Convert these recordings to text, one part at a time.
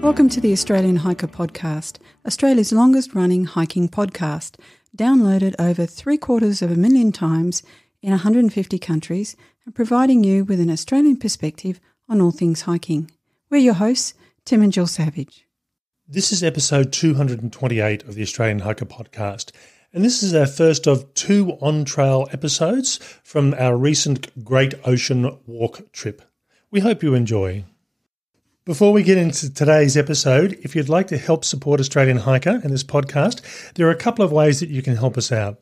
Welcome to the Australian Hiker Podcast, Australia's longest running hiking podcast, downloaded over 750,000 times in 150 countries and providing you with an Australian perspective on all things hiking. We're your hosts, Tim and Jill Savage. This is episode 228 of the Australian Hiker Podcast, and this is our first of two on-trail episodes from our recent Great Ocean Walk trip. We hope you enjoy. Before we get into today's episode, if you'd like to help support Australian Hiker and this podcast, there are a couple of ways that you can help us out.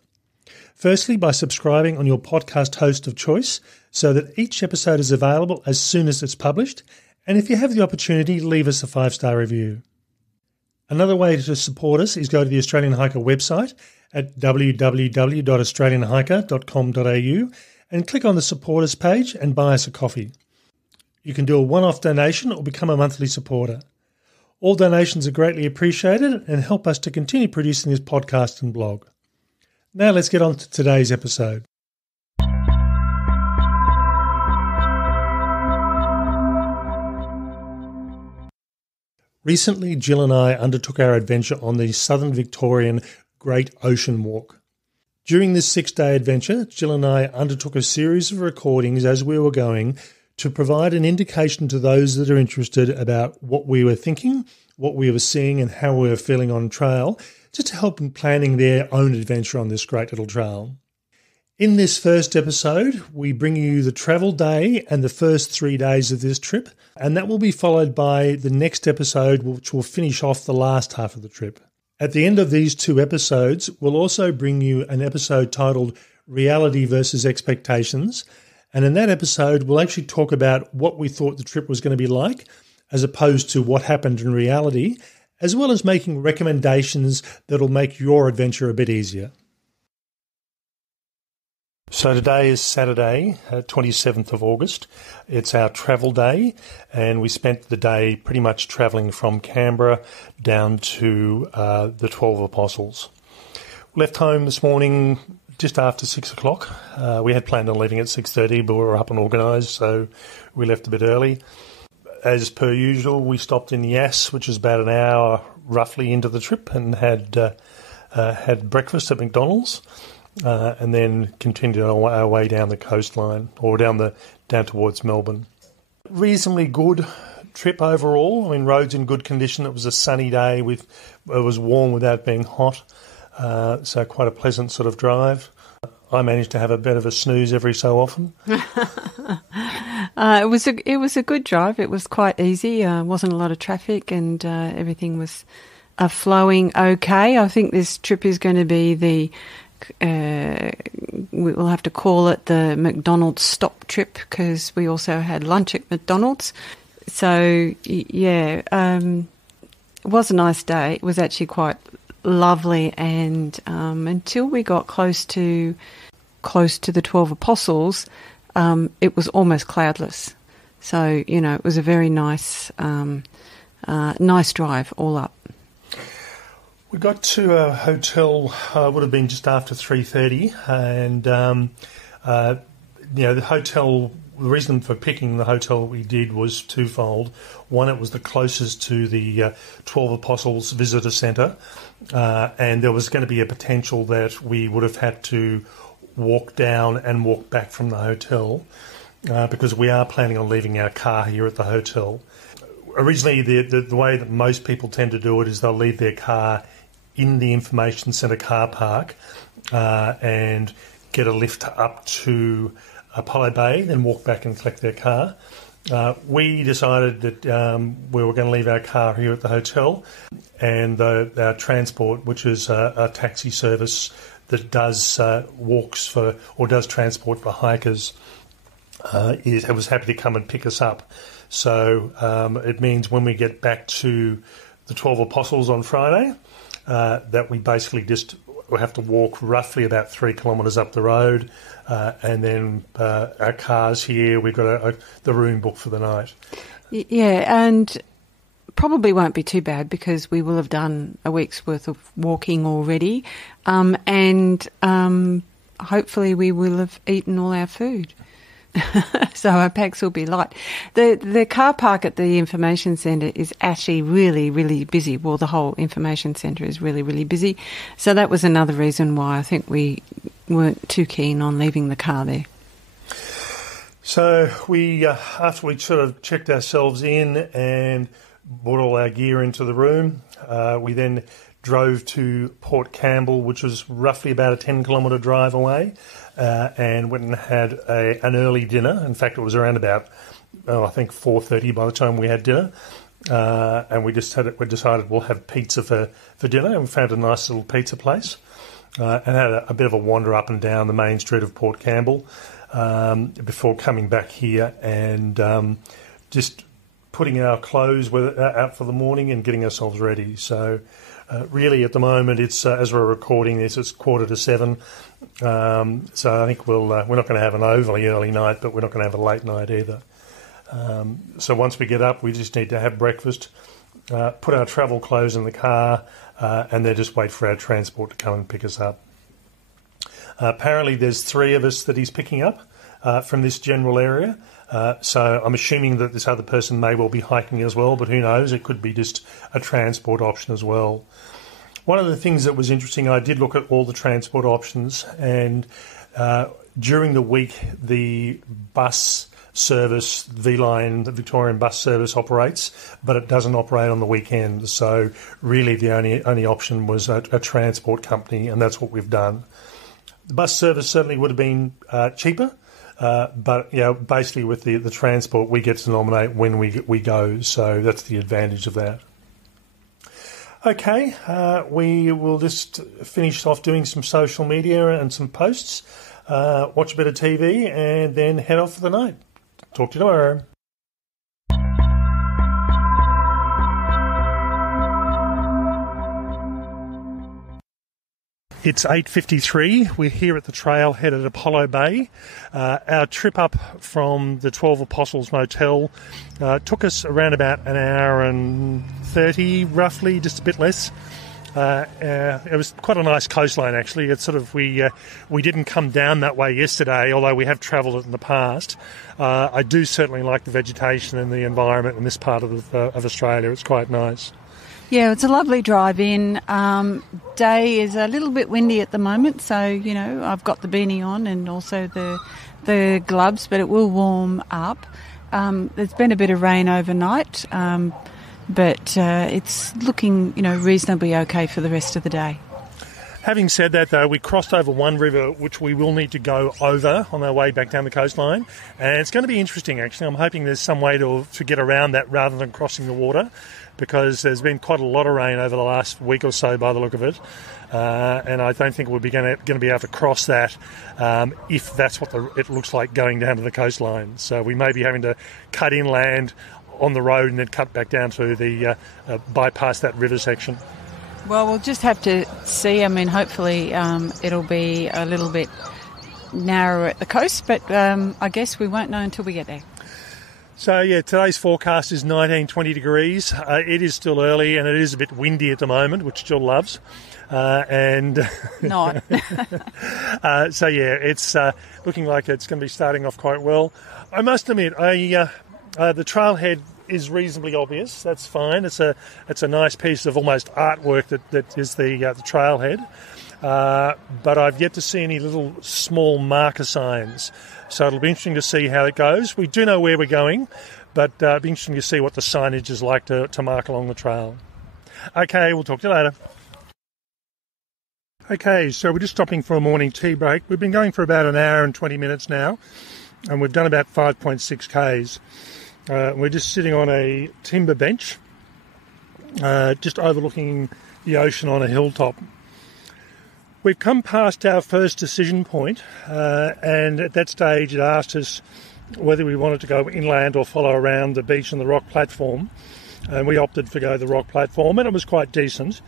Firstly, by subscribing on your podcast host of choice so that each episode is available as soon as it's published, and if you have the opportunity, leave us a 5-star review. Another way to support us is go to the Australian Hiker website at www.australianhiker.com.au and click on the Support Us page and buy us a coffee. You can do a one-off donation or become a monthly supporter. All donations are greatly appreciated and help us to continue producing this podcast and blog. Now let's get on to today's episode. Recently, Jill and I undertook our adventure on the Southern Victorian Great Ocean Walk. During this 6-day adventure, Jill and I undertook a series of recordings as we were going to provide an indication to those that are interested about what we were thinking, what we were seeing and how we were feeling on trail, just to help in planning their own adventure on this great little trail. In this first episode, we bring you the travel day and the first 3 days of this trip, and that will be followed by the next episode, which will finish off the last half of the trip. At the end of these two episodes, we'll also bring you an episode titled Reality versus Expectations, and in that episode, we'll actually talk about what we thought the trip was going to be like, as opposed to what happened in reality, as well as making recommendations that'll make your adventure a bit easier. So today is Saturday, 27th of August. It's our travel day, and we spent the day pretty much travelling from Canberra down to the 12 Apostles. Left home this morning just after 6 o'clock. We had planned on leaving at 6:30, but we were up and organised, so we left a bit early. As per usual, we stopped in Yass, which is about an hour roughly into the trip, and had breakfast at McDonald's, and then continued our way down the coastline, or down towards Melbourne. Reasonably good trip overall. I mean, roads in good condition. It was a sunny day. It was warm without being hot. So quite a pleasant sort of drive. I managed to have a bit of a snooze every so often. It was a good drive. It was quite easy. Wasn't a lot of traffic, and everything was flowing okay. I think this trip is going to be we'll have to call it the McDonald's stop trip, because we also had lunch at McDonald's. So yeah, it was a nice day. It was actually quite lovely, and until we got close to the 12 Apostles, it was almost cloudless. So it was a very nice drive all up. We got to a hotel. Would have been just after 3:30, and the hotel. The reason for picking the hotel we did was twofold. One, it was the closest to the 12 Apostles Visitor Centre, and there was going to be a potential that we would have had to walk down and walk back from the hotel, because we are planning on leaving our car here at the hotel. Originally, the way that most people tend to do it is they'll leave their car in the information centre car park and get a lift up to Apollo Bay, then walk back and collect their car. We decided that we were going to leave our car here at the hotel, and our transport, which is a taxi service that does does transport for hikers, was happy to come and pick us up. So it means when we get back to the 12 Apostles on Friday, that we basically just have to walk roughly about 3 kilometres up the road, and then our car's here. We've got the room booked for the night. Yeah, and probably won't be too bad, because we will have done a week's worth of walking already, and hopefully we will have eaten all our food. So our packs will be light. The car park at the information centre is actually really, really busy. Well, the whole information centre is really, really busy. So that was another reason why I think we weren't too keen on leaving the car there. So we, after we sort of checked ourselves in and brought all our gear into the room, we then drove to Port Campbell, which was roughly about a 10-kilometre drive away, and went and had an early dinner. In fact, it was around about, I think, 4:30 by the time we had dinner. And we decided we'll have pizza for dinner, and we found a nice little pizza place and had a bit of a wander up and down the main street of Port Campbell before coming back here and just putting our clothes out for the morning and getting ourselves ready. So really at the moment, it's as we're recording this, it's 6:45. So I think we're not going to have an overly early night, but we're not going to have a late night either. So once we get up, we just need to have breakfast, put our travel clothes in the car, and then just wait for our transport to come and pick us up. Apparently there's 3 of us that he's picking up from this general area. So I'm assuming that this other person may well be hiking as well, but who knows? It could be just a transport option as well. One of the things that was interesting, I did look at all the transport options, and during the week the bus service, V-Line, the Victorian bus service operates, but it doesn't operate on the weekend. So really the only option was a transport company, and that's what we've done. The bus service certainly would have been cheaper, but basically with the transport, we get to nominate when we go, so that's the advantage of that. Okay, we will just finish off doing some social media and some posts, watch a bit of TV, and then head off for the night. Talk to you tomorrow. It's 8:53. We're here at the trailhead at Apollo Bay. Our trip up from the 12 Apostles Motel took us around about an hour and 30, roughly, just a bit less. It was quite a nice coastline, actually. It's sort of we didn't come down that way yesterday, although we have travelled it in the past. I do certainly like the vegetation and the environment in this part of Australia. It's quite nice. Yeah, it's a lovely drive in. Day is a little bit windy at the moment, so I've got the beanie on and also the gloves, but it will warm up. There's been a bit of rain overnight, but it's looking reasonably okay for the rest of the day. Having said that, though, we crossed over one river which we will need to go over on our way back down the coastline, and it's going to be interesting, actually. I'm hoping there's some way to get around that rather than crossing the water, because there's been quite a lot of rain over the last week or so by the look of it, and I don't think we'll be going to be able to cross that if that's what it looks like going down to the coastline. So we may be having to cut inland on the road and then cut back down to the bypass that river section. Well, we'll just have to see. I mean, hopefully it'll be a little bit narrower at the coast, but I guess we won't know until we get there. So, yeah, today's forecast is 19-20 degrees. It is still early and it is a bit windy at the moment, which Jill loves. And Not. So, yeah, it's looking like it's going to be starting off quite well. I must admit, the trailhead is reasonably obvious. That's fine. It's a nice piece of almost artwork that is the trailhead. But I've yet to see any little small marker signs. So it'll be interesting to see how it goes. We do know where we're going, but it'll be interesting to see what the signage is like to mark along the trail. Okay, we'll talk to you later. Okay, so we're just stopping for a morning tea break. We've been going for about an hour and 20 minutes now, and we've done about 5.6 Ks. We're just sitting on a timber bench, just overlooking the ocean on a hilltop. We've come past our first decision point, and at that stage it asked us whether we wanted to go inland or follow around the beach and the rock platform, and we opted for go the rock platform, and it was quite decent.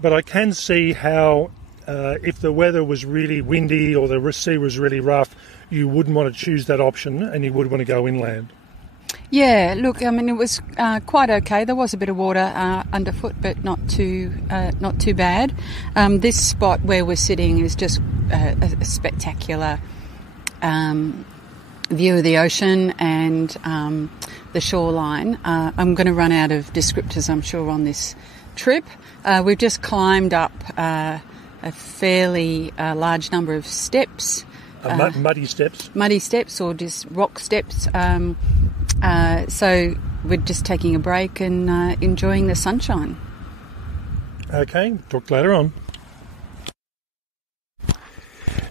But I can see how if the weather was really windy or the sea was really rough, you wouldn't want to choose that option and you would want to go inland. Yeah, look, I mean, it was quite okay. There was a bit of water underfoot, but not too bad. This spot where we're sitting is just a spectacular view of the ocean and the shoreline. I'm going to run out of descriptors, I'm sure, on this trip. We've just climbed up a fairly large number of steps. Muddy steps? Muddy steps or just rock steps. So we're just taking a break and enjoying the sunshine. Okay, talk later on.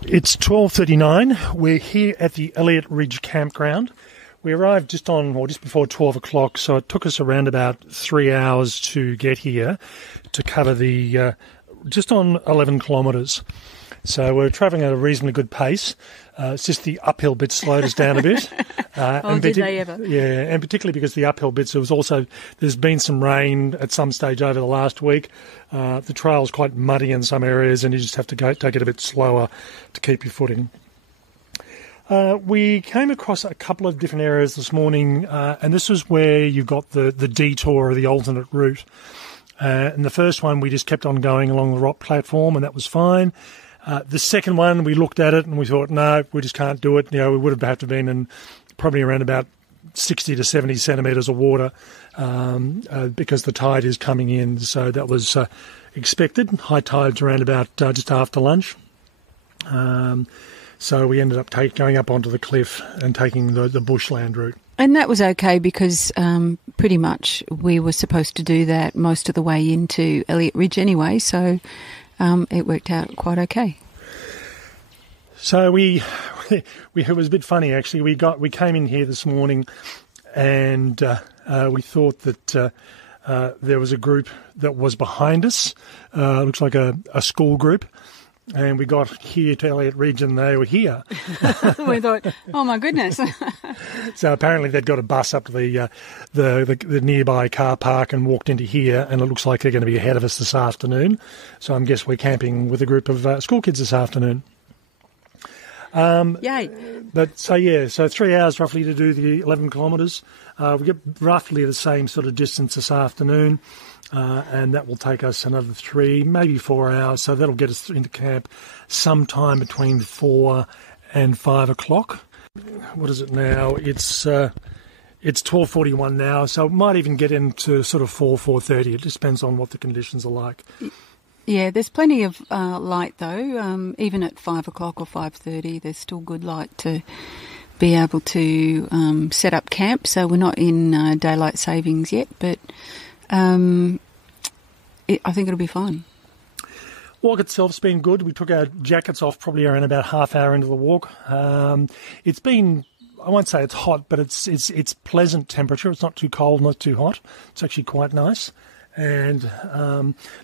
It's 12:39. We're here at the Elliott Ridge Campground. We arrived just before 12 o'clock, so it took us around about 3 hours to get here to cover the just on 11 kilometres. So we're travelling at a reasonably good pace. It's just the uphill bit slowed us down a bit. Did they ever? Yeah, and particularly because the uphill bits, there's been some rain at some stage over the last week. The trail's quite muddy in some areas, and you just have to take it a bit slower to keep your footing. We came across a couple of different areas this morning, and this was where you got the detour or the alternate route. And the first one, we just kept on going along the rock platform, and that was fine. The second one, we looked at it and we thought, no, we just can't do it. We would have had to have been in probably around about 60 to 70 centimetres of water because the tide is coming in. So that was expected. High tide's around about just after lunch. So we ended up going up onto the cliff and taking the bushland route. And that was okay because pretty much we were supposed to do that most of the way into Elliott Ridge anyway, so it worked out quite okay. So it was a bit funny actually. We came in here this morning and we thought that there was a group that was behind us. Looks like a school group. And we got here to Elliott Ridge and they were here. We thought, oh my goodness. So apparently they'd got a bus up to the nearby car park and walked into here, and it looks like they're going to be ahead of us this afternoon. So I guess we're camping with a group of school kids this afternoon. Yay. So 3 hours roughly to do the 11 kilometres. We get roughly the same sort of distance this afternoon. And that will take us another 3, maybe 4 hours. So that'll get us into camp sometime between 4 and 5 o'clock. What is it now? It's 12:41 now, so it might even get into sort of 4:30. It just depends on what the conditions are like. Yeah, there's plenty of light though. Even at 5 o'clock or 5:30, there's still good light to be able to set up camp. So we're not in daylight savings yet, but I think it'll be fine. Walk itself's been good. We took our jackets off probably around about half hour into the walk. It's been, I won't say it's hot, but it's pleasant temperature. It's not too cold, not too hot. It's actually quite nice. And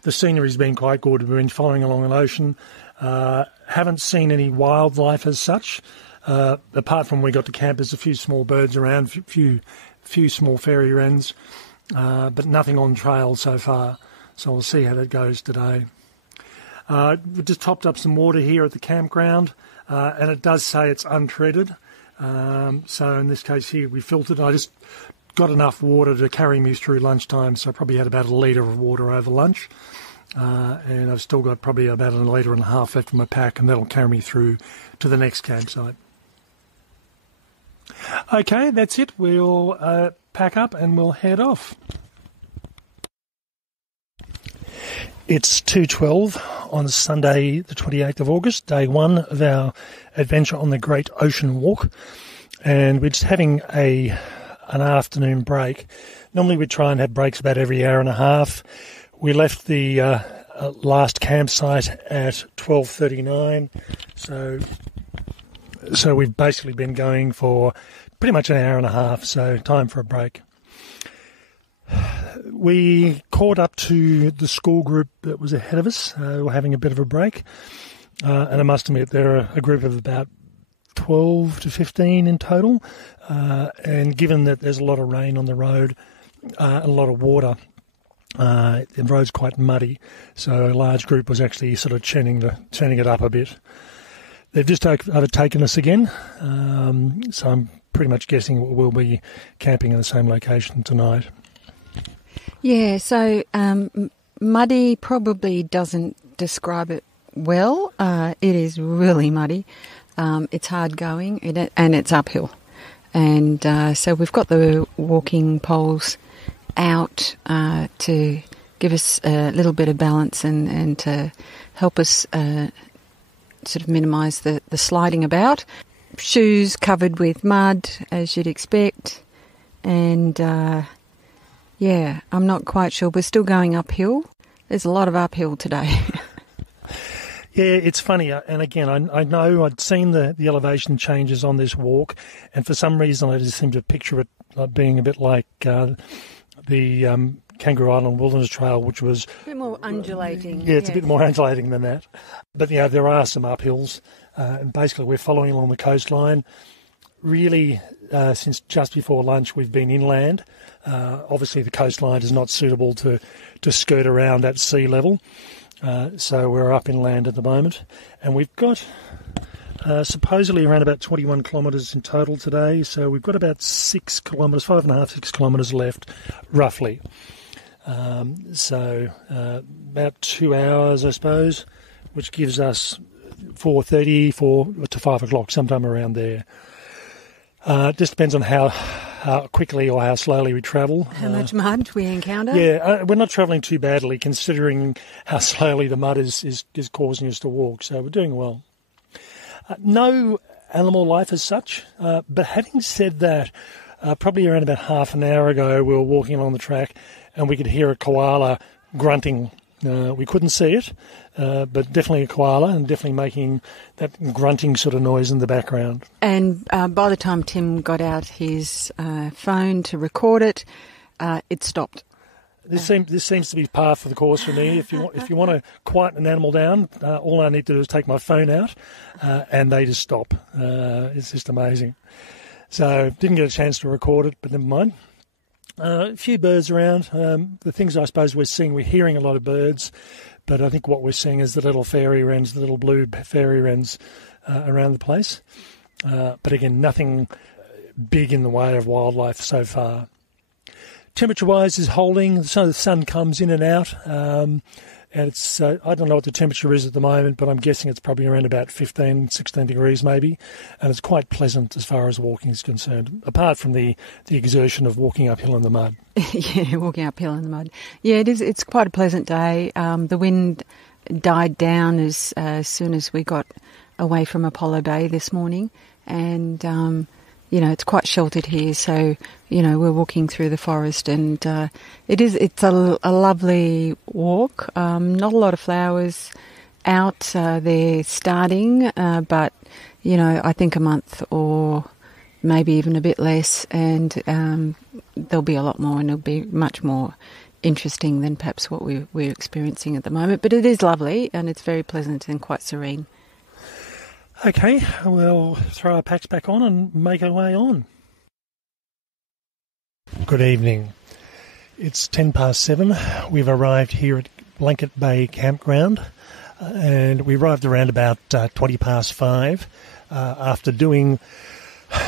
the scenery's been quite good. We've been following along an ocean. Haven't seen any wildlife as such. Apart from when we got to camp, there's a few small birds around, few small fairy wrens. But nothing on trail so far, so we'll see how that goes today. We just topped up some water here at the campground, and it does say it's untreated. So in this case here, we filtered. I just got enough water to carry me through lunchtime, so I probably had about a litre of water over lunch. And I've still got probably about a litre and a half left in my pack, and that'll carry me through to the next campsite. Okay, that's it. We'll pack up and we'll head off. It's 2:12 on Sunday the 28th of August, day one of our adventure on the Great Ocean Walk, and we're just having an afternoon break. Normally we try and have breaks about every hour and a half. We left the last campsite at 12:39, so we've basically been going for pretty much an hour and a half, so time for a break. We caught up to the school group that was ahead of us. We're having a bit of a break. And I must admit, they're a group of about 12 to 15 in total. And given that there's a lot of rain on the road, a lot of water, the road's quite muddy. So a large group was actually sort of turning it up a bit. They've just overtaken us again. So I'm pretty much guessing we'll be camping in the same location tonight. Yeah, so muddy probably doesn't describe it well. It is really muddy. It's hard going and it's uphill. And so we've got the walking poles out to give us a little bit of balance and to help us sort of minimise the sliding about. Shoes covered with mud, as you'd expect. And, I'm not quite sure. We're still going uphill. There's a lot of uphill today. Yeah, it's funny, and again, I know I'd seen the elevation changes on this walk, and for some reason I just seem to picture it being a bit like the Kangaroo Island Wilderness Trail, which was... A bit more undulating. Yeah, it's a bit more undulating than that. But, there are some uphills, and basically we're following along the coastline. Really, since just before lunch, we've been inland. Obviously, the coastline is not suitable to skirt around at sea level. So we're up inland at the moment, and we've got supposedly around about 21 kilometres in total today, so we've got about 6 kilometres, 5.5, 6 kilometres left, roughly. So about 2 hours, I suppose, which gives us 4:30 to 5 o'clock, sometime around there. It just depends on how quickly or how slowly we travel. How much mud we encounter? Yeah, we're not travelling too badly considering how slowly the mud is causing us to walk, so we're doing well. No animal life as such, but having said that, probably around about half an hour ago we were walking along the track and we could hear a koala grunting. We couldn't see it, but definitely a koala and definitely making that grunting sort of noise in the background. And by the time Tim got out his phone to record it, it stopped. This seems to be par for the course for me. If you want to quiet an animal down, all I need to do is take my phone out, and they just stop. It's just amazing. So didn't get a chance to record it, but never mind. A few birds around. The things I suppose we're hearing a lot of birds, but I think what we're seeing is the little fairy wrens, the little blue fairy wrens around the place. But again, nothing big in the way of wildlife so far. Temperature-wise is holding, so the sun comes in and out, and it's, I don't know what the temperature is at the moment, but I'm guessing it's probably around about 15, 16 degrees maybe, and it's quite pleasant as far as walking is concerned, apart from the exertion of walking uphill in the mud. Yeah, walking uphill in the mud. Yeah, it is. It's quite a pleasant day. The wind died down as soon as we got away from Apollo Bay this morning, and it's quite sheltered here, so, we're walking through the forest and it's a lovely walk. Not a lot of flowers out. They're starting, but, I think a month or maybe even a bit less, and there'll be a lot more and it'll be much more interesting than perhaps what we're experiencing at the moment. But it is lovely and it's very pleasant and quite serene. Okay, we'll throw our packs back on and make our way on. Good evening. It's 7:10. We've arrived here at Blanket Bay Campground, and we arrived around about 5:20 after doing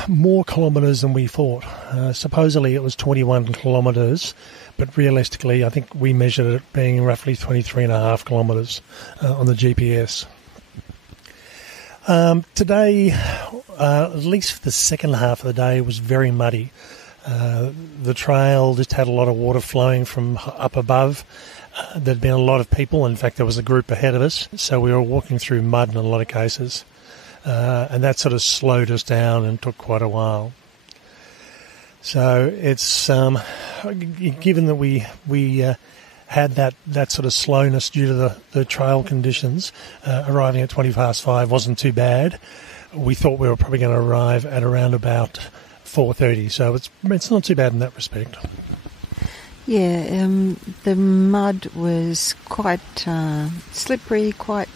more kilometres than we thought. Supposedly it was 21 kilometres, but realistically I think we measured it being roughly 23.5 kilometres on the GPS. Today, at least for the second half of the day, was very muddy. The trail just had a lot of water flowing from up above. There'd been a lot of people. In fact, there was a group ahead of us, so we were walking through mud in a lot of cases. And that sort of slowed us down and took quite a while. So it's given that we had that sort of slowness due to the trail conditions, arriving at 5:20 wasn't too bad. We thought we were probably going to arrive at around about 4:30, so it's not too bad in that respect. Yeah, the mud was quite slippery, quite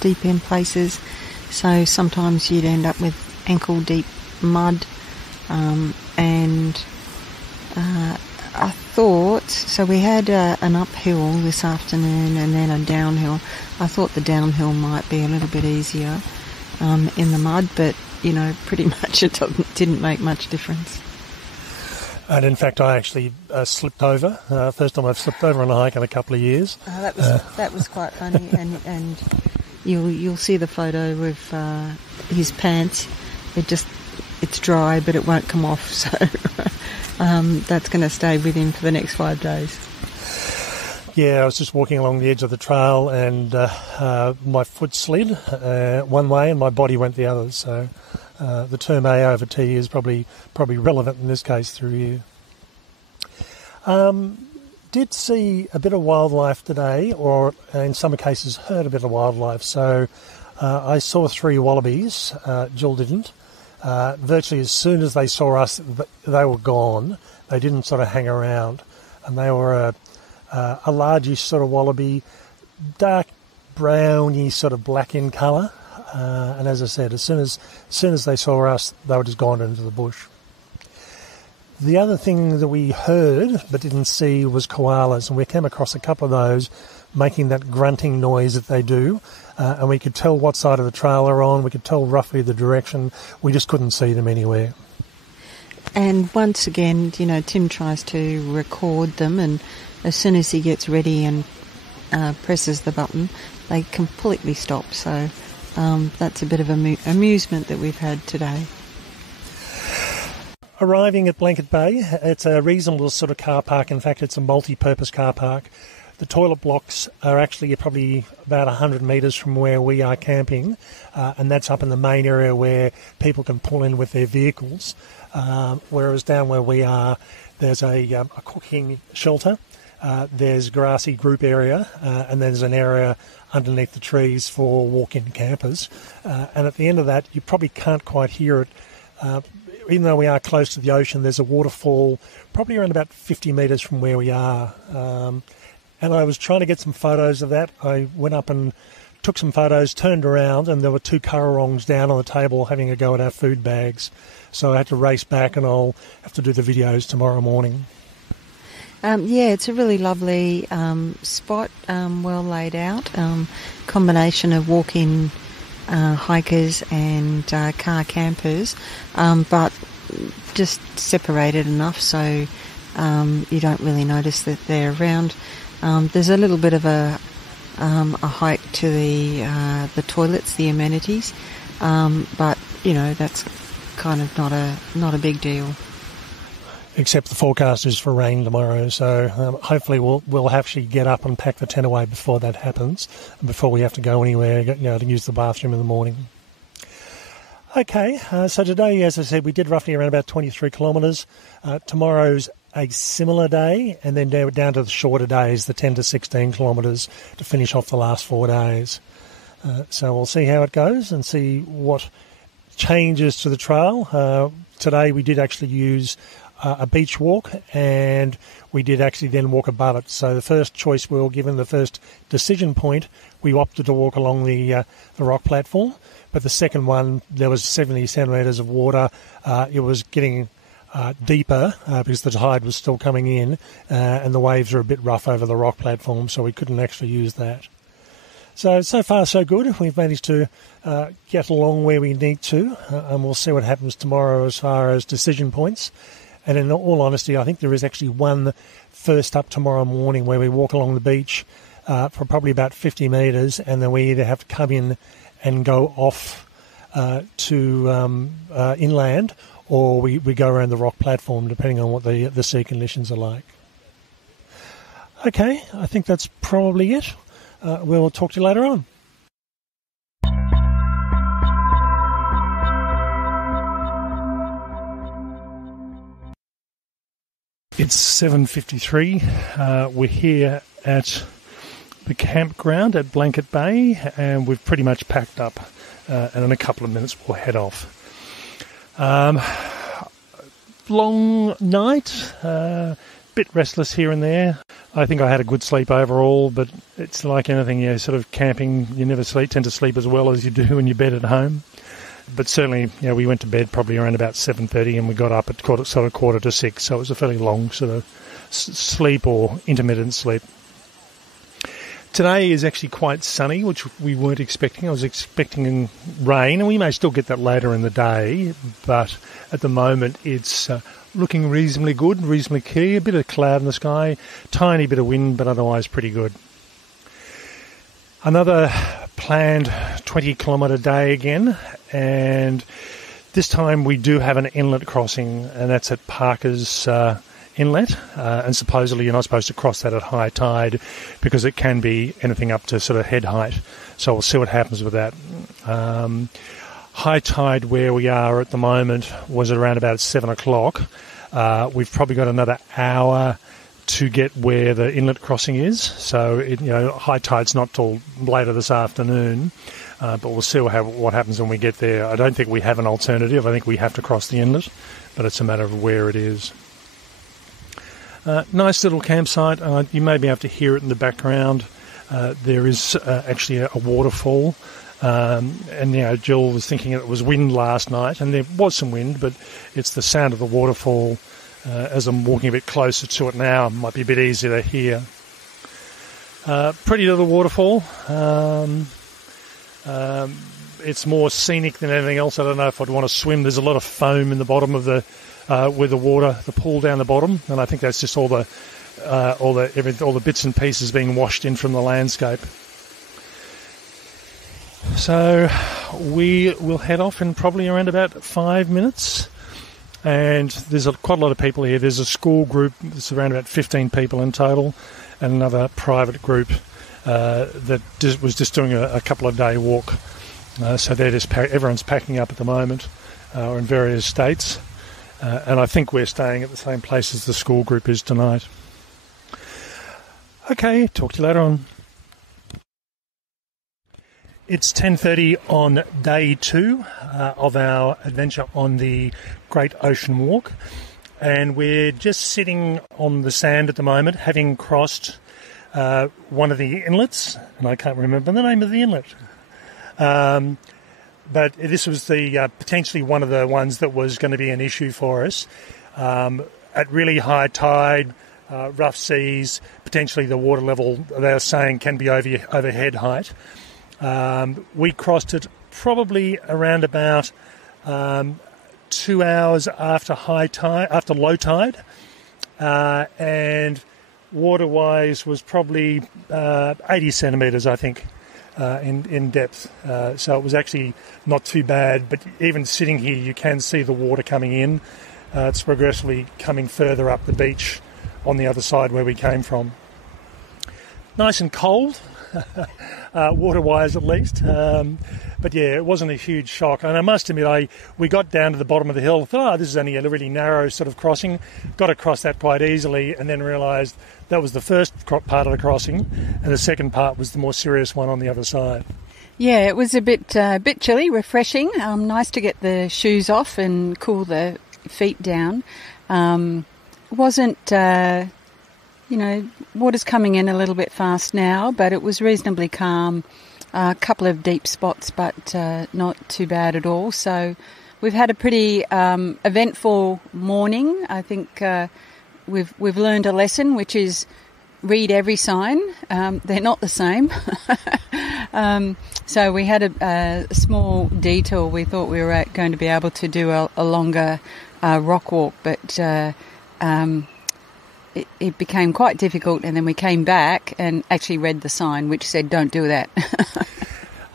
deep in places, so sometimes you'd end up with ankle-deep mud, and I thought, so we had an uphill this afternoon and then a downhill. I thought the downhill might be a little bit easier in the mud, but, pretty much it didn't make much difference. And in fact, I actually slipped over. First time I've slipped over on a hike in a couple of years. That was quite funny, and you'll see the photo of his pants. It's dry, but it won't come off, so that's going to stay with him for the next 5 days. Yeah, I was just walking along the edge of the trail and my foot slid one way and my body went the other. So the term A over T is probably relevant in this case through here. Did see a bit of wildlife today, or in some cases heard a bit of wildlife. So I saw 3 wallabies. Jill didn't. Virtually as soon as they saw us, they were gone. They didn't sort of hang around, and they were a largish sort of wallaby, dark browny sort of black in colour, and as I said, as soon as they saw us, they were just gone into the bush. The other thing that we heard but didn't see was koalas, and we came across a couple of those making that grunting noise that they do, and we could tell what side of the trail they're on, we could tell roughly the direction, we just couldn't see them anywhere. And once again, Tim tries to record them, and as soon as he gets ready and presses the button, they completely stop. So that's a bit of amusement that we've had today. Arriving at Blanket Bay, it's a reasonable sort of car park. In fact, it's a multi-purpose car park. The toilet blocks are actually probably about 100 metres from where we are camping, and that's up in the main area where people can pull in with their vehicles. Whereas down where we are, there's a cooking shelter, there's a grassy group area, and there's an area underneath the trees for walk-in campers. And at the end of that, you probably can't quite hear it. Even though we are close to the ocean, there's a waterfall probably around about 50 metres from where we are. And I was trying to get some photos of that. I went up and took some photos, turned around, and there were 2 currawongs down on the table having a go at our food bags. So I had to race back, and I'll have to do the videos tomorrow morning. It's a really lovely spot, well laid out. Combination of walk-in hikers and car campers, but just separated enough so you don't really notice that they're around. There's a little bit of a hike to the toilets, the amenities, but that's kind of not a big deal. Except the forecast is for rain tomorrow, so hopefully we'll actually get up and pack the tent away before that happens, and before we have to go anywhere, to use the bathroom in the morning. Okay, so today, as I said, we did roughly around about 23 kilometres. Tomorrow's a similar day, and then down to the shorter days, the 10 to 16 kilometres to finish off the last 4 days. So we'll see how it goes and see what changes to the trail. Today we did actually use a beach walk, and we did actually then walk above it. So the first choice we were given, the first decision point, we opted to walk along the rock platform. But the second one, there was 70 centimetres of water. It was getting deeper because the tide was still coming in, and the waves are a bit rough over the rock platform, so we couldn't actually use that. So far so good. We've managed to get along where we need to, and we'll see what happens tomorrow as far as decision points. And in all honesty, I think there is actually one first up tomorrow morning where we walk along the beach for probably about 50 metres, and then we either have to come in and go off to inland, or we go around the rock platform, depending on what the sea conditions are like. Okay, I think that's probably it. We'll talk to you later on. It's 7:53. We're here at the campground at Blanket Bay, and we've pretty much packed up, and in a couple of minutes we'll head off. Long night, bit restless here and there. I think I had a good sleep overall, but it's like anything, sort of camping, you never tend to sleep as well as you do in your bed at home. But certainly, we went to bed probably around about 7:30, and we got up at quarter to 6, so it was a fairly long sort of sleep or intermittent sleep. Today is actually quite sunny, which we weren't expecting. I was expecting rain, and we may still get that later in the day, but at the moment it's looking reasonably good, reasonably clear, a bit of cloud in the sky, tiny bit of wind, but otherwise pretty good. Another planned 20-kilometre day again, and this time we do have an inlet crossing, and that's at Parker's Inlet, and supposedly you're not supposed to cross that at high tide because it can be anything up to sort of head height. So we'll see what happens with that. High tide where we are at the moment was around about 7 o'clock. We've probably got another hour to get where the inlet crossing is. So, high tide's not till later this afternoon, but we'll see what happens when we get there. I don't think we have an alternative. I think we have to cross the inlet, but it's a matter of where it is. Nice little campsite. You may be able to hear it in the background. There is actually a waterfall. And Jill was thinking it was wind last night, and there was some wind, but it's the sound of the waterfall. As I'm walking a bit closer to it now, it might be a bit easier to hear. Pretty little waterfall. It's more scenic than anything else. I don't know if I'd want to swim. There's a lot of foam in the bottom of the with the water, the pool down the bottom, and I think that's just all the bits and pieces being washed in from the landscape. So we will head off in probably around about 5 minutes, and there's quite a lot of people here. There's a school group, there's around about 15 people in total, and another private group that was just doing a couple of day walk. So they're just everyone's packing up at the moment, or in various states, and I think we're staying at the same place as the school group is tonight. Okay, talk to you later on. It's 10:30 on day 2 of our adventure on the Great Ocean Walk, and we're just sitting on the sand at the moment, having crossed one of the inlets, and I can't remember the name of the inlet. But this was the potentially one of the ones that was going to be an issue for us. At really high tide, rough seas, potentially the water level, they are saying, can be over head height. We crossed it probably around about 2 hours after low tide, and water-wise was probably 80 centimetres, I think, in depth. So it was actually not too bad, but even sitting here you can see the water coming in. It's progressively coming further up the beach on the other side where we came from. Nice and cold. Water-wise at least, but yeah, it wasn't a huge shock, and I must admit we got down to the bottom of the hill, thought, this is only a really narrow sort of crossing, got across that quite easily, and then realised that was the first part of the crossing, and the second part was the more serious one on the other side. Yeah, it was a bit chilly, refreshing, nice to get the shoes off and cool the feet down. Wasn't water's coming in a little bit fast now, but it was reasonably calm. A couple of deep spots, but not too bad at all. So we've had a pretty eventful morning. I think we've learned a lesson, which is read every sign. They're not the same. So we had a small detour. We thought we were going to be able to do a longer rock walk, but it became quite difficult, and then we came back and actually read the sign which said don't do that.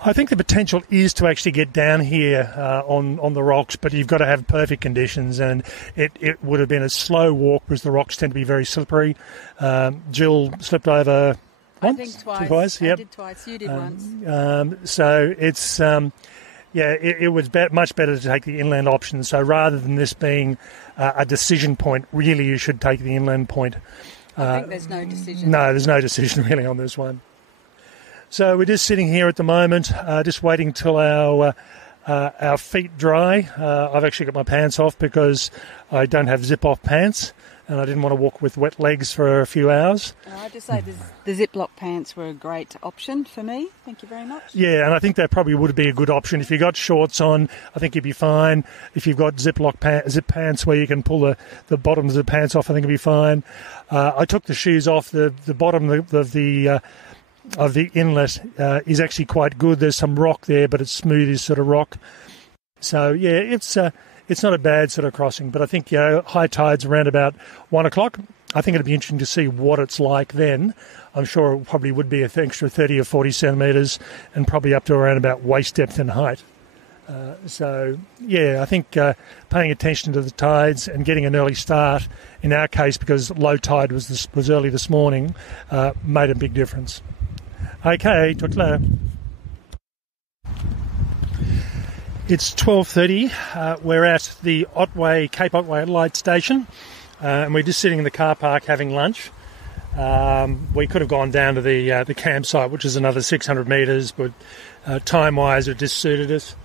I think the potential is to actually get down here on the rocks, but you've got to have perfect conditions, and it would have been a slow walk because the rocks tend to be very slippery. Jill slipped over once? I think twice. Twice, yep. I did twice, you did once. So it's... it was much better to take the inland option. So rather than this being a decision point, really you should take the inland point. I think there's no decision. No, there's no decision really on this one. So we're just sitting here at the moment, just waiting till our feet dry. I've actually got my pants off because I don't have zip-off pants, and I didn't want to walk with wet legs for a few hours. I'd just say the Ziploc pants were a great option for me. Thank you very much. Yeah, and I think that probably would be a good option. If you got shorts on, I think you'd be fine. If you've got zip pants where you can pull the bottoms of the pants off, I think it'd be fine. I took the shoes off. The bottom of the inlet is actually quite good. There's some rock there, but it's smooth as sort of rock. So yeah, it's not a bad sort of crossing, but I think high tide's around about 1 o'clock. I think it'd be interesting to see what it's like then. I'm sure it probably would be an extra 30 or 40 centimetres and probably up to around about waist depth and height. I think paying attention to the tides and getting an early start, in our case because low tide was early this morning, made a big difference. Okay, talk to you later. It's 12:30. We're at the Cape Otway Adelaide station, and we're just sitting in the car park having lunch. We could have gone down to the campsite, which is another 600 metres, but time-wise it just suited us.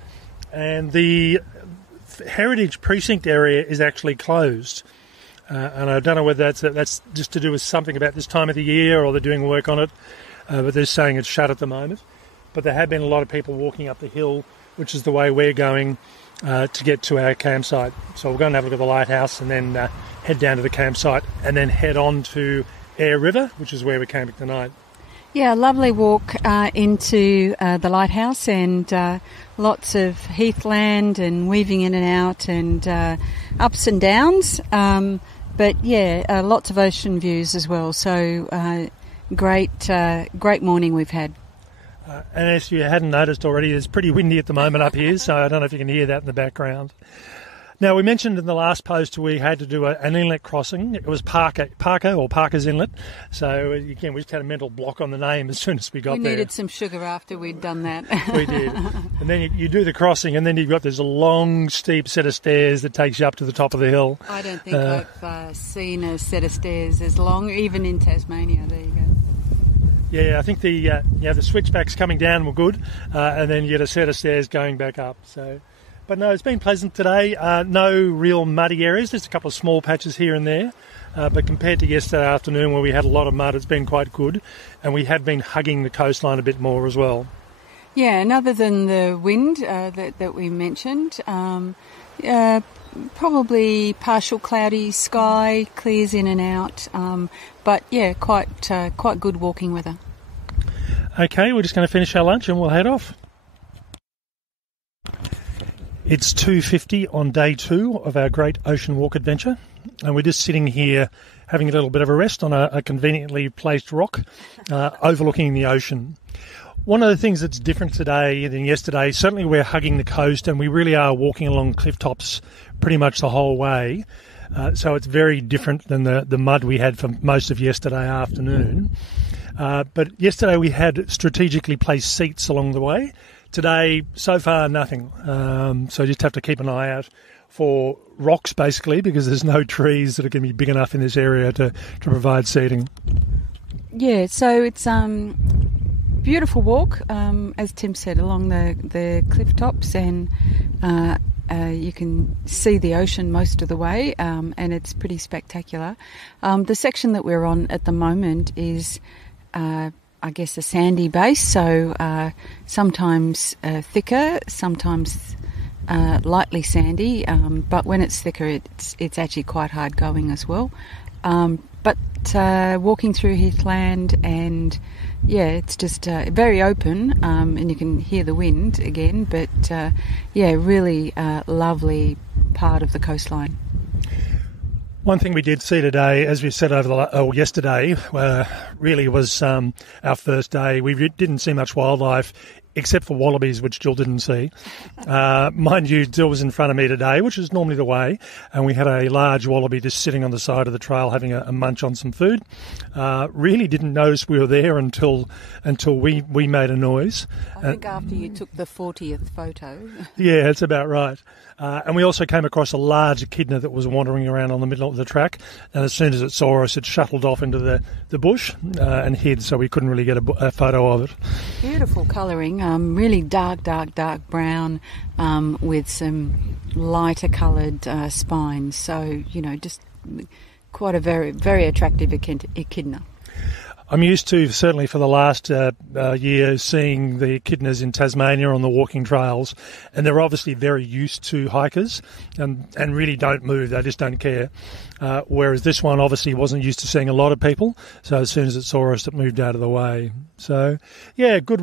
And the Heritage Precinct area is actually closed. And I don't know whether that's just to do with something about this time of the year or they're doing work on it, but they're saying it's shut at the moment. But there have been a lot of people walking up the hill, which is the way we're going to get to our campsite. So we're going to have a look at the lighthouse and then head down to the campsite and then head on to Ayers River, which is where we're camping tonight. Yeah, lovely walk into the lighthouse and lots of heathland and weaving in and out and ups and downs. But yeah, lots of ocean views as well. So great morning we've had. And as you hadn't noticed already, it's pretty windy at the moment up here, so I don't know if you can hear that in the background. Now, we mentioned in the last post we had to do an inlet crossing. It was Parker's Inlet. So, again, we just had a mental block on the name as soon as we got there. We needed some sugar after we'd done that. We did. And then you do the crossing, and then you've got this long, steep set of stairs that takes you up to the top of the hill. I don't think I've seen a set of stairs as long, even in Tasmania. There you go. Yeah, I think the switchbacks coming down were good, and then you get a set of stairs going back up. So, but no, it's been pleasant today. No real muddy areas. There's a couple of small patches here and there, but compared to yesterday afternoon where we had a lot of mud, it's been quite good, and we have been hugging the coastline a bit more as well. Yeah, and other than the wind that we mentioned, probably partial cloudy sky, clears in and out, but yeah, quite good walking weather. Okay, we're just going to finish our lunch and we'll head off. It's 2:50 on day 2 of our great ocean walk adventure, and we're just sitting here having a little bit of a rest on a conveniently placed rock overlooking the ocean. One of the things that's different today than yesterday, certainly we're hugging the coast and we really are walking along cliff tops pretty much the whole way. So it's very different than the mud we had for most of yesterday afternoon. But yesterday we had strategically placed seats along the way. Today, so far, nothing. So you just have to keep an eye out for rocks, basically, because there's no trees that are going to be big enough in this area to provide seating. Yeah, so it's beautiful walk, as Tim said, along the cliff tops, and you can see the ocean most of the way, and it's pretty spectacular. The section that we're on at the moment is, I guess, a sandy base, so sometimes thicker, sometimes lightly sandy, but when it's thicker, it's actually quite hard going as well. But walking through heathland, and yeah, it's just very open, and you can hear the wind again, but yeah, really lovely part of the coastline. One thing we did see today, as we said yesterday, really was our first day. We didn't see much wildlife, except for wallabies, which Jill didn't see. Mind you, Jill was in front of me today, which is normally the way, and we had a large wallaby just sitting on the side of the trail having a munch on some food. Really didn't notice we were there until we made a noise. I think after you took the 40th photo. Yeah, that's about right. And we also came across a large echidna that was wandering around on the middle of the track, and as soon as it saw us, it shuttled off into the bush and hid, so we couldn't really get a photo of it. Beautiful colouring, really dark brown, with some lighter coloured spines, so, just quite a very, very attractive echidna. I'm used to, certainly for the last year, seeing the echidnas in Tasmania on the walking trails, and they're obviously very used to hikers and really don't move. They just don't care. Whereas this one obviously wasn't used to seeing a lot of people, so as soon as it saw us, it moved out of the way. So, yeah, good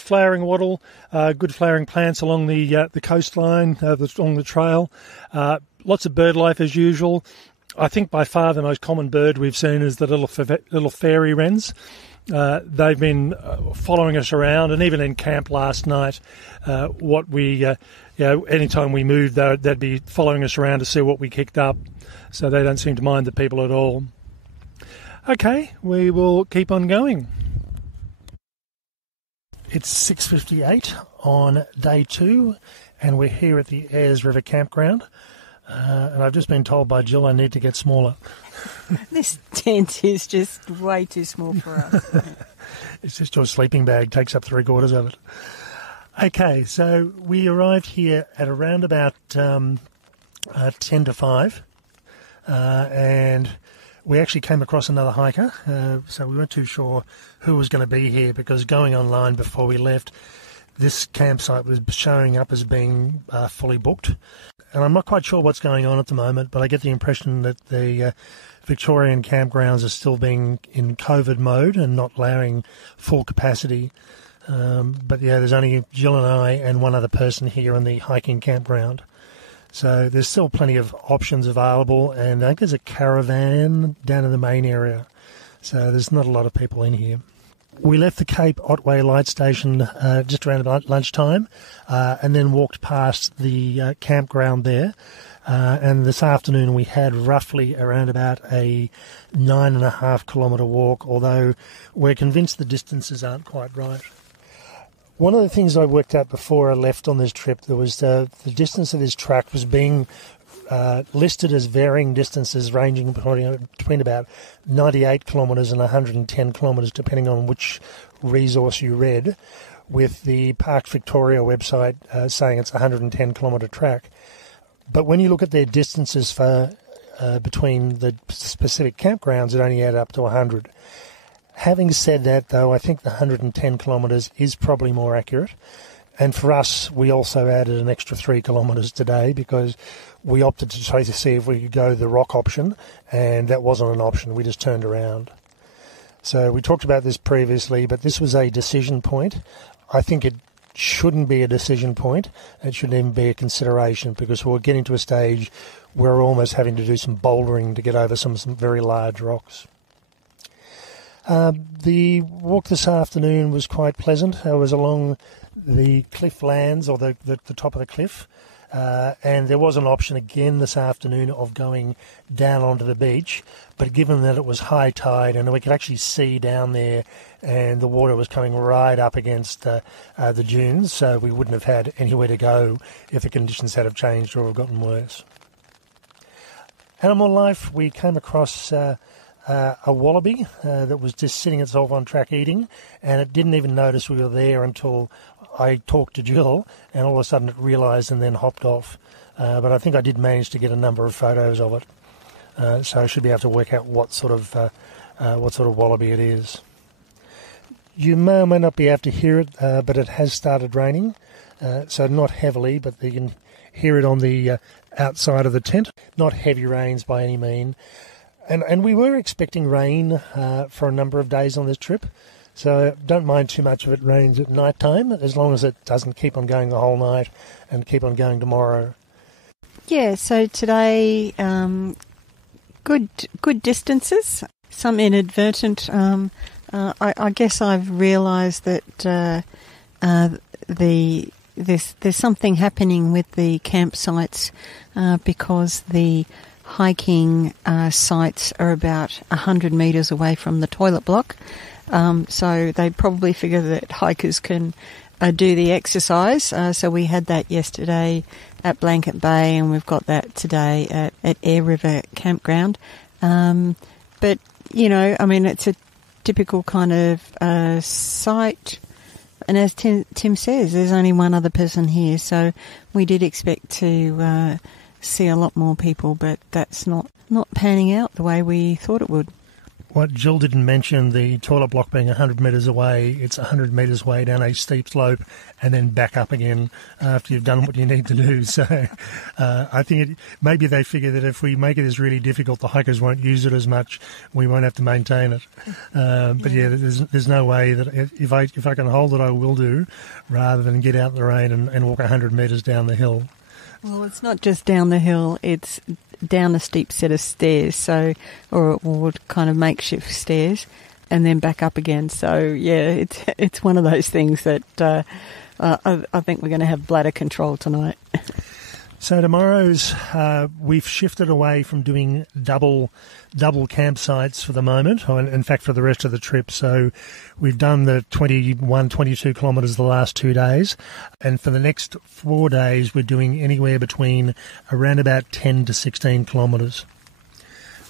flowering wattle, good flowering plants along the coastline, along the trail. Lots of bird life as usual. I think by far the most common bird we've seen is the little fairy wrens. They've been following us around, and even in camp last night, anytime we moved, they'd be following us around to see what we kicked up. So they don't seem to mind the people at all. Okay, we will keep on going. It's 6:58 on day 2, and we're here at the Ayers River Campground. And I've just been told by Jill I need to get smaller. This tent is just way too small for us. It's just your sleeping bag takes up 3/4 of it. Okay, so we arrived here at around about 10 to 5, and we actually came across another hiker, so we weren't too sure who was going to be here, because going online before we left, this campsite was showing up as being fully booked. And I'm not quite sure what's going on at the moment, but I get the impression that the Victorian campgrounds are still being in COVID mode and not allowing full capacity. But yeah, there's only Jill and I and one other person here in the hiking campground. So there's still plenty of options available, and I think there's a caravan down in the main area. So there's not a lot of people in here. We left the Cape Otway Light Station just around about lunchtime, and then walked past the campground there. And this afternoon we had roughly around about a 9.5 kilometre walk, although we're convinced the distances aren't quite right. One of the things I worked out before I left on this trip, there was the distance of this track was being listed as varying distances ranging between about 98 kilometres and 110 kilometres, depending on which resource you read, with the Park Victoria website saying it's a 110 kilometre track. But when you look at their distances for between the specific campgrounds, it only add up to 100. Having said that, though, I think the 110 kilometres is probably more accurate. And for us, we also added an extra 3 kilometres today because we opted to try to see if we could go the rock option, and that wasn't an option. We just turned around. So we talked about this previously, but this was a decision point. I think it shouldn't be a decision point. It shouldn't even be a consideration, because we're getting to a stage where we're almost having to do some bouldering to get over some very large rocks. The walk this afternoon was quite pleasant. I was along the cliff lands, or the top of the cliff, and there was an option again this afternoon of going down onto the beach, but given that it was high tide and we could actually see down there and the water was coming right up against the dunes, so we wouldn't have had anywhere to go if the conditions had have changed or have gotten worse. Animal life, we came across a wallaby that was just sitting itself on track eating, and it didn't even notice we were there until I talked to Jill, and all of a sudden it realised and then hopped off. But I think I did manage to get a number of photos of it, so I should be able to work out what sort of wallaby it is. You may or may not be able to hear it, but it has started raining, so not heavily, but you can hear it on the outside of the tent. Not heavy rains by any means. And we were expecting rain for a number of days on this trip, so don't mind too much if it rains at night time, as long as it doesn't keep on going the whole night and keep on going tomorrow. Yeah, so today, good distances, some inadvertent. I guess I've realised that there's something happening with the campsites because the hiking sites are about 100 metres away from the toilet block. So they probably figure that hikers can do the exercise. So we had that yesterday at Blanket Bay, and we've got that today at Ayers River Campground. But, you know, I mean, it's a typical kind of site. And as Tim says, there's only one other person here. So we did expect to see a lot more people, but that's not panning out the way we thought it would. What Jill didn't mention, the toilet block being 100 metres away, it's 100 metres away down a steep slope and then back up again after you've done what you need to do. So I think maybe they figure that if we make it as really difficult, the hikers won't use it as much, we won't have to maintain it. But yeah, there's no way that if I can hold it, I will do, rather than get out in the rain and walk 100 metres down the hill. Well, it's not just down the hill, it's down a steep set of stairs, or kind of makeshift stairs. and then back up again. So yeah, it's one of those things that I think we're going to have bladder control tonight. So tomorrow's, we've shifted away from doing double campsites for the moment, or in fact for the rest of the trip. So we've done the 21, 22 kilometres the last 2 days, and for the next 4 days we're doing anywhere between around about 10 to 16 kilometres.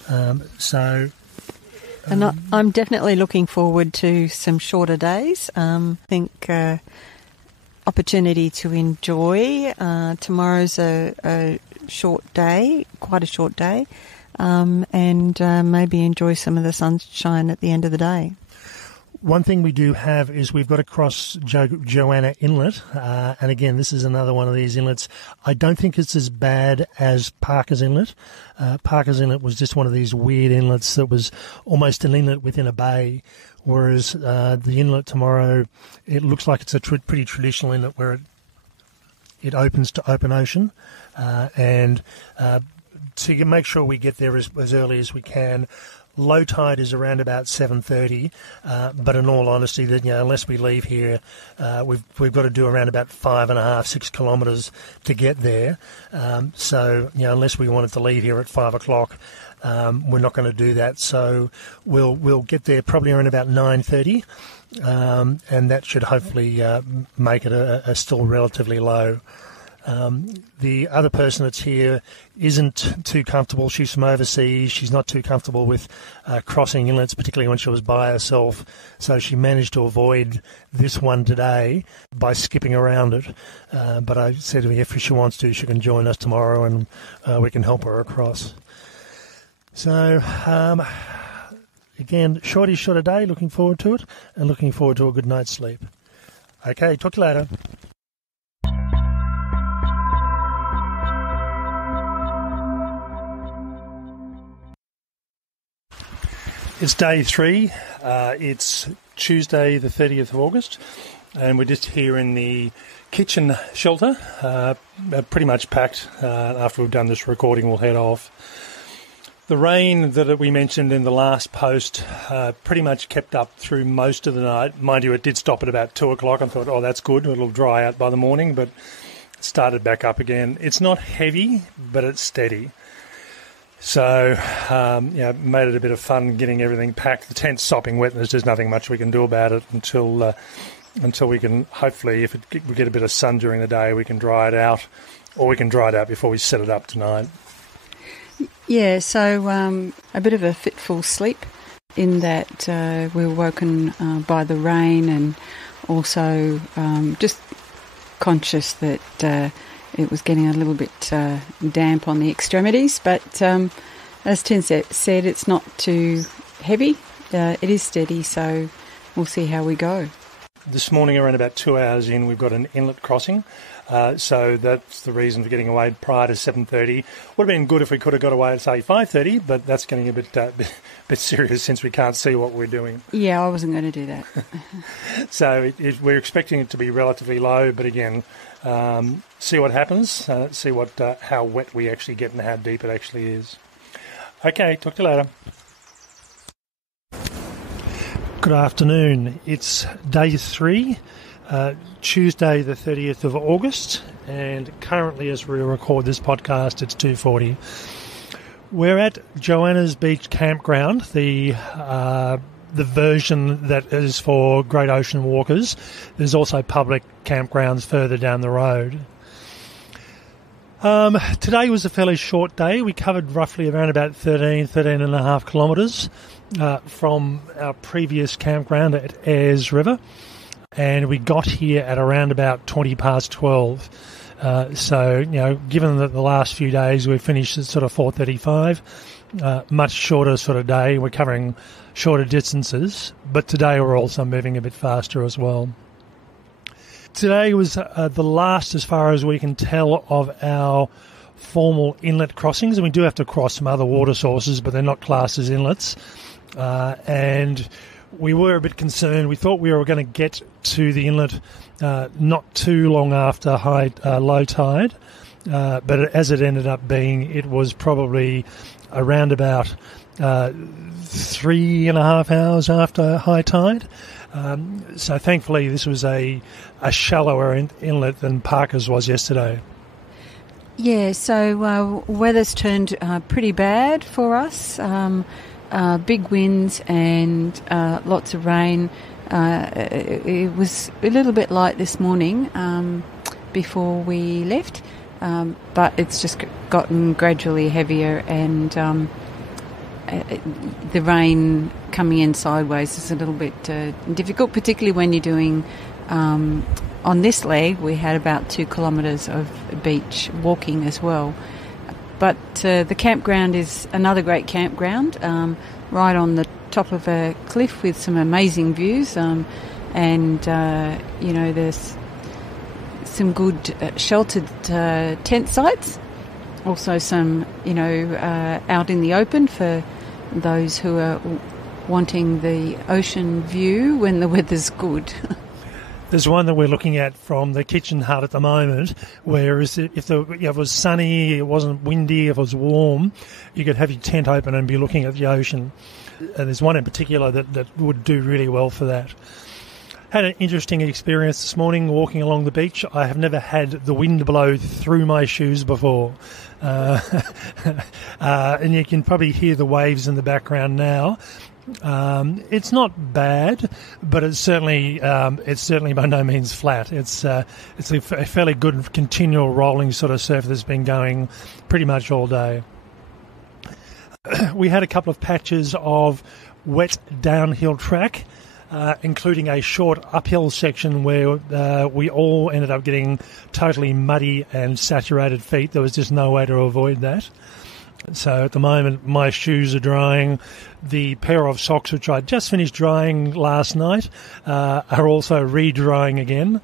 And I'm definitely looking forward to some shorter days. I think opportunity to enjoy. Tomorrow's a short day, quite a short day, and maybe enjoy some of the sunshine at the end of the day. One thing we do have is we've got to cross Joanna Inlet, and again, this is another one of these inlets. I don't think it's as bad as Parker's Inlet. Parker's Inlet was just one of these weird inlets that was almost an inlet within a bay, whereas the inlet tomorrow, it looks like it's a pretty traditional inlet where it opens to open ocean, and to make sure we get there as early as we can. Low tide is around about 7:30, but in all honesty, that unless we leave here, we've got to do around about 5.5, 6 kilometres to get there. So unless we wanted to leave here at 5 o'clock, we're not going to do that. So we'll get there probably around about 9:30, and that should hopefully make it a still relatively low. The other person that's here isn't too comfortable. She's from overseas. She's not too comfortable with crossing inlets, particularly when she was by herself. So she managed to avoid this one today by skipping around it. But I said to her, if she wants to, she can join us tomorrow and we can help her across. So, again, short a day. Looking forward to it and looking forward to a good night's sleep. Okay, talk to you later. It's day 3. It's Tuesday, the 30th of August, and we're just here in the kitchen shelter, pretty much packed. After we've done this recording, we'll head off. The rain that we mentioned in the last post pretty much kept up through most of the night. Mind you, it did stop at about 2 o'clock. I thought, that's good. It'll dry out by the morning, but it started back up again. It's not heavy, but it's steady. So, made it a bit of fun getting everything packed. The tent's sopping wet and there's just nothing much we can do about it until we can, hopefully, if we get a bit of sun during the day, we can dry it out, or we can dry it out before we set it up tonight. Yeah, so a bit of a fitful sleep in that we were woken by the rain, and also just conscious that it was getting a little bit damp on the extremities, but as Tim said, it's not too heavy. It is steady, so we'll see how we go. This morning, around about 2 hours in, we've got an inlet crossing, so that's the reason for getting away prior to 7:30. Would have been good if we could have got away at, say, 5:30, but that's getting a bit serious since we can't see what we're doing. Yeah, I wasn't going to do that. So we're expecting it to be relatively low, but again, see what happens, see how wet we actually get and how deep it actually is. Okay, talk to you later. Good afternoon. It's day 3, Tuesday the 30th of August, and currently as we record this podcast, it's 2:40. We're at Joanna's Beach Campground, the version that is for Great Ocean Walkers. There's also public campgrounds further down the road. Today was a fairly short day. We covered roughly around about 13 and a half kilometres from our previous campground at Ayers River, and we got here at around about 20 past 12. So, given that the last few days we've finished at sort of 4:35, much shorter sort of day. We're covering shorter distances, but today we're also moving a bit faster as well. Today was the last, as far as we can tell, of our formal inlet crossings, and we do have to cross some other water sources, but they're not classed as inlets. And we were a bit concerned. We thought we were going to get to the inlet not too long after low tide, but as it ended up being, it was probably around about 3.5 hours after high tide. So thankfully this was a shallower inlet than Parker's was yesterday. Yeah, so weather's turned pretty bad for us. Big winds and lots of rain. It was a little bit light this morning before we left, but it's just gotten gradually heavier, and the rain coming in sideways is a little bit difficult, particularly when you're doing... on this leg, we had about 2 kilometres of beach walking as well. But the campground is another great campground, right on the top of a cliff with some amazing views. And there's some good sheltered tent sites. Also some, out in the open for those who are wanting the ocean view when the weather's good. There's one that we're looking at from the kitchen hut at the moment, where if it was sunny, it wasn't windy, if it was warm, you could have your tent open and be looking at the ocean. And there's one in particular that would do really well for that. Had an interesting experience this morning walking along the beach. I have never had the wind blow through my shoes before. And you can probably hear the waves in the background now. It's not bad, but it's certainly by no means flat. It's a fairly good continual rolling sort of surf that's been going pretty much all day. We had a couple of patches of wet downhill track, including a short uphill section where we all ended up getting totally muddy and saturated feet. There was just no way to avoid that. So at the moment, my shoes are drying. The pair of socks which I just finished drying last night are also re-drying again.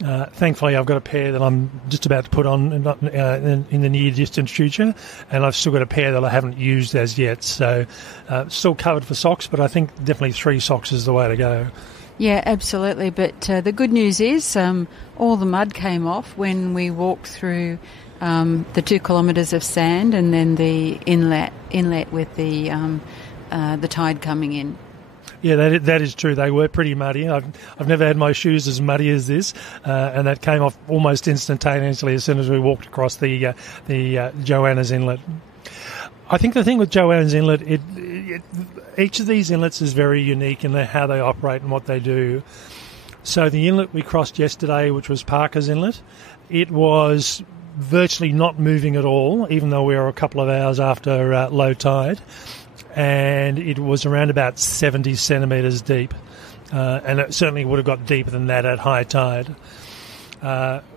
Thankfully, I've got a pair that I'm just about to put on in the near-distant future, and I've still got a pair that I haven't used as yet. So still covered for socks, but I think definitely 3 socks is the way to go. Yeah, absolutely. But the good news is all the mud came off when we walked through the 2 kilometres of sand, and then the inlet with the tide coming in. Yeah, that is true. They were pretty muddy. I've never had my shoes as muddy as this, and that came off almost instantaneously as soon as we walked across the Joanna's Inlet. I think the thing with Joanna's Inlet, each of these inlets is very unique in how they operate and what they do. So the inlet we crossed yesterday, which was Parker's Inlet, it was virtually not moving at all, even though we were a couple of hours after low tide, and it was around about 70 centimetres deep, and it certainly would have got deeper than that at high tide.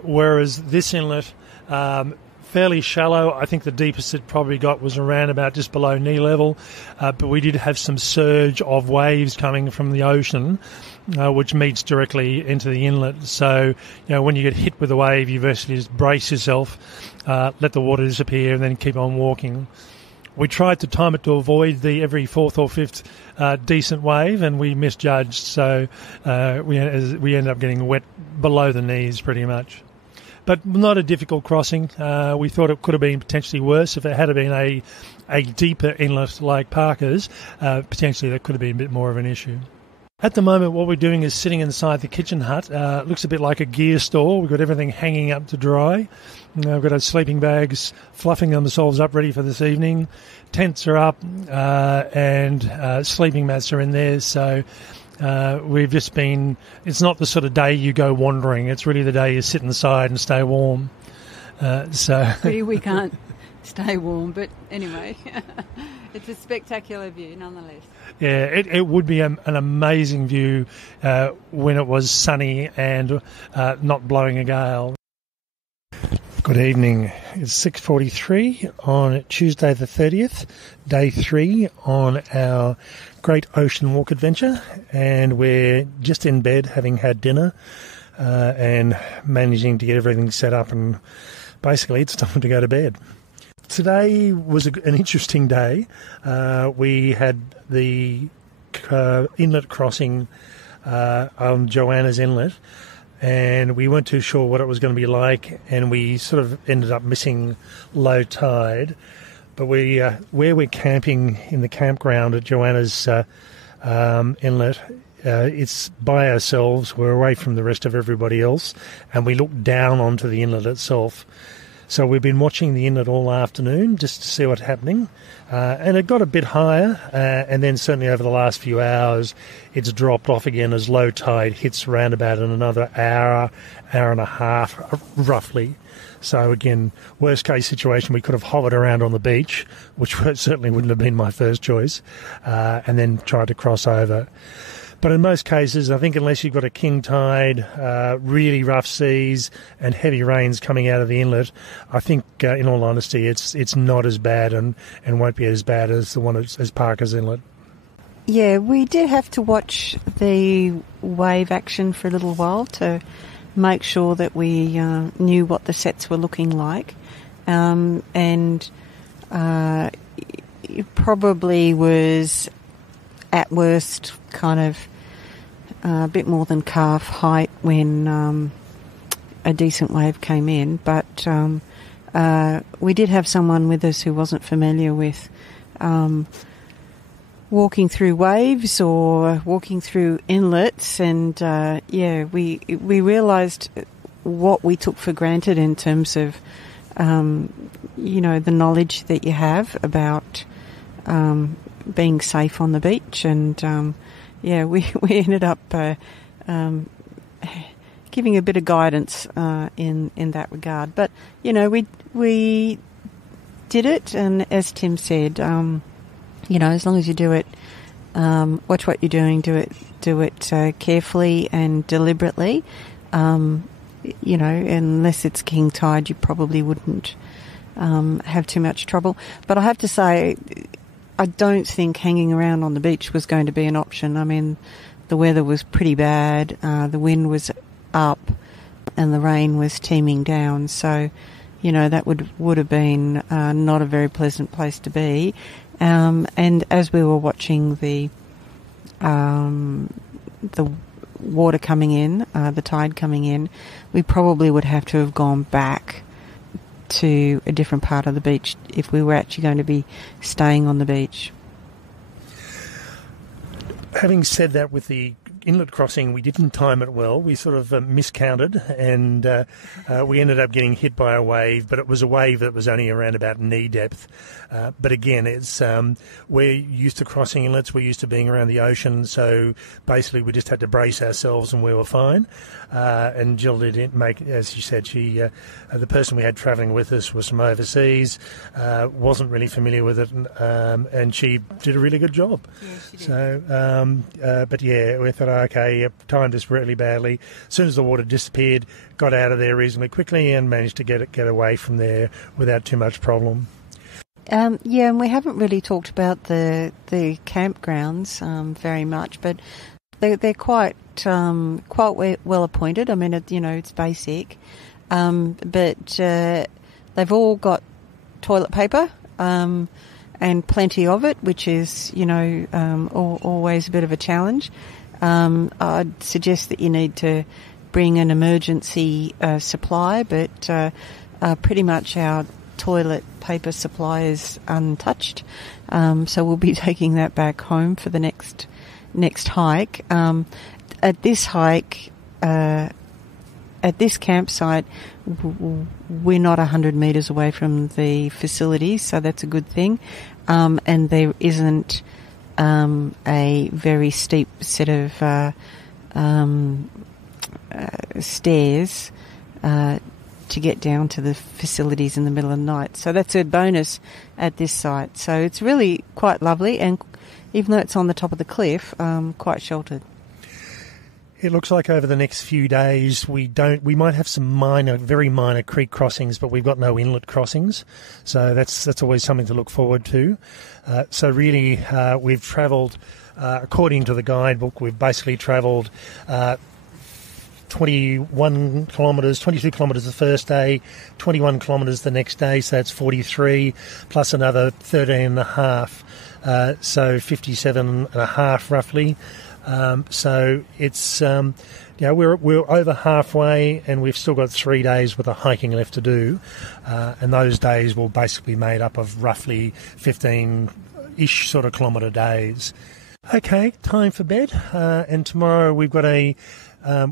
Whereas this inlet, fairly shallow. I think the deepest it probably got was around about just below knee level, but we did have some surge of waves coming from the ocean, which meets directly into the inlet. So, when you get hit with a wave, you virtually just brace yourself, let the water disappear, and then keep on walking. We tried to time it to avoid the every 4th or 5th decent wave, and we misjudged, so we ended up getting wet below the knees pretty much. But not a difficult crossing. We thought it could have been potentially worse if it had been a deeper inlet like Parker's. Potentially that could have been a bit more of an issue. At the moment, what we're doing is sitting inside the kitchen hut. It looks a bit like a gear store. We've got everything hanging up to dry. We've got our sleeping bags fluffing themselves up ready for this evening. Tents are up and sleeping mats are in there. So we've just been... It's not the sort of day you go wandering. It's really the day you sit inside and stay warm. We can't stay warm, but anyway... It's a spectacular view, nonetheless. Yeah, it would be an amazing view when it was sunny and not blowing a gale. Good evening. It's 6:43 on Tuesday the 30th, day 3 on our Great Ocean Walk adventure, and we're just in bed having had dinner and managing to get everything set up, and basically it's time to go to bed. Today was an interesting day. We had the Inlet Crossing on Joanna's Inlet, and we weren't too sure what it was going to be like, and we sort of ended up missing low tide. But where we're camping in the campground at Joanna's Inlet, it's by ourselves. We're away from the rest of everybody else, and we look down onto the inlet itself. So we've been watching the inlet all afternoon just to see what's happening, and it got a bit higher, and then certainly over the last few hours it's dropped off again as low tide hits around about in another hour and a half roughly. So again, worst case situation, we could have hovered around on the beach, which certainly wouldn't have been my first choice, and then tried to cross over. But in most cases, I think unless you've got a king tide, really rough seas and heavy rains coming out of the inlet, I think, in all honesty, it's not as bad and won't be as bad as the one as Parker's Inlet. Yeah, we did have to watch the wave action for a little while to make sure that we knew what the sets were looking like. And it probably was at worst kind of a bit more than calf height when a decent wave came in. But we did have someone with us who wasn't familiar with walking through waves or walking through inlets, and we realised what we took for granted in terms of the knowledge that you have about being safe on the beach, and we ended up giving a bit of guidance in that regard. But we did it, and as Tim said, as long as you do it, watch what you're doing, do it carefully and deliberately. Unless it's king tide, you probably wouldn't have too much trouble. But I have to say, I don't think hanging around on the beach was going to be an option. I mean, the weather was pretty bad, the wind was up, and the rain was teeming down. So, that would have been not a very pleasant place to be. And as we were watching the water coming in, the tide coming in, we probably would have to have gone back to a different part of the beach if we were actually going to be staying on the beach. Having said that, with the inlet crossing, we didn't time it well. We sort of miscounted, and we ended up getting hit by a wave, but it was a wave that was only around about knee depth. But again, it's we're used to crossing inlets, we're used to being around the ocean, so basically we just had to brace ourselves and we were fine. And Jill didn't make, as she said, the person we had travelling with us was from overseas, wasn't really familiar with it, and she did a really good job. Yeah, she did. So, but yeah, we thought, okay, timed us really badly. As soon as the water disappeared, got out of there reasonably quickly and managed to get away from there without too much problem. And we haven't really talked about the campgrounds very much, but they're quite well appointed. I mean, it's basic, but they've all got toilet paper and plenty of it, which is always a bit of a challenge. I'd suggest that you need to bring an emergency supply, but pretty much our toilet paper supply is untouched, so we'll be taking that back home for the next hike. At this hike, at this campsite, we're not 100 metres away from the facilities, so that's a good thing, and there isn't a very steep set of stairs to get down to the facilities in the middle of the night. So that's a bonus at this site. So it's really quite lovely, and even though it's on the top of the cliff, quite sheltered. It looks like over the next few days we might have some very minor creek crossings, but we've got no inlet crossings, so that's always something to look forward to. So really, we've travelled according to the guidebook. We've basically travelled 21 kilometres, 22 kilometres the first day, 21 kilometres the next day, so that's 43, plus another 13 and a half, so 57 and a half roughly. So it's we're over halfway, and we've still got 3 days worth of hiking left to do, and those days will basically be made up of roughly 15-ish sort of kilometre days. Okay, time for bed, and tomorrow we've got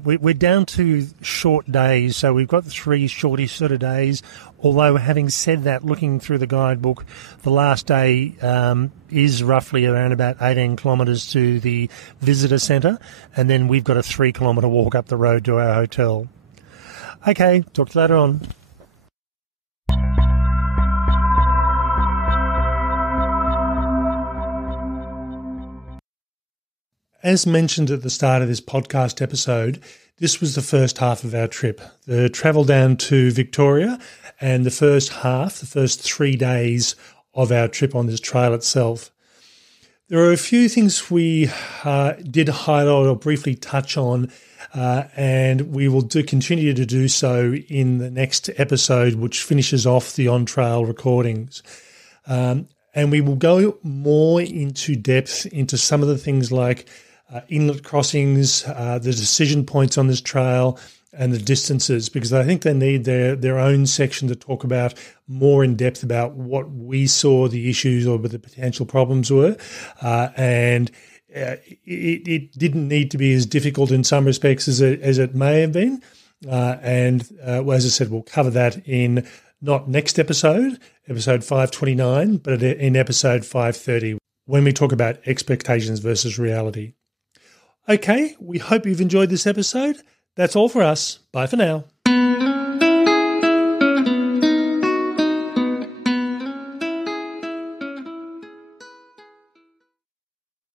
we're down to short days, so we've got 3 shortish sort of days. Although, having said that, looking through the guidebook, the last day is roughly around about 18 kilometres to the visitor centre, and then we've got a 3-kilometre walk up the road to our hotel. Okay, talk to you later on. As mentioned at the start of this podcast episode, this was the first half of our trip, the travel down to Victoria, and the first 3 days of our trip on this trail itself. There are a few things we did highlight or briefly touch on, and we will continue to do so in the next episode, which finishes off the on-trail recordings. And we will go more into depth into some of the things like inlet crossings, the decision points on this trail, and the distances, because I think they need their own section to talk about more in depth about what we saw the issues or what the potential problems were. It didn't need to be as difficult in some respects as it may have been. As I said, we'll cover that in not next episode 529, but in episode 530, when we talk about expectations versus reality. Okay, we hope you've enjoyed this episode. That's all for us. Bye for now.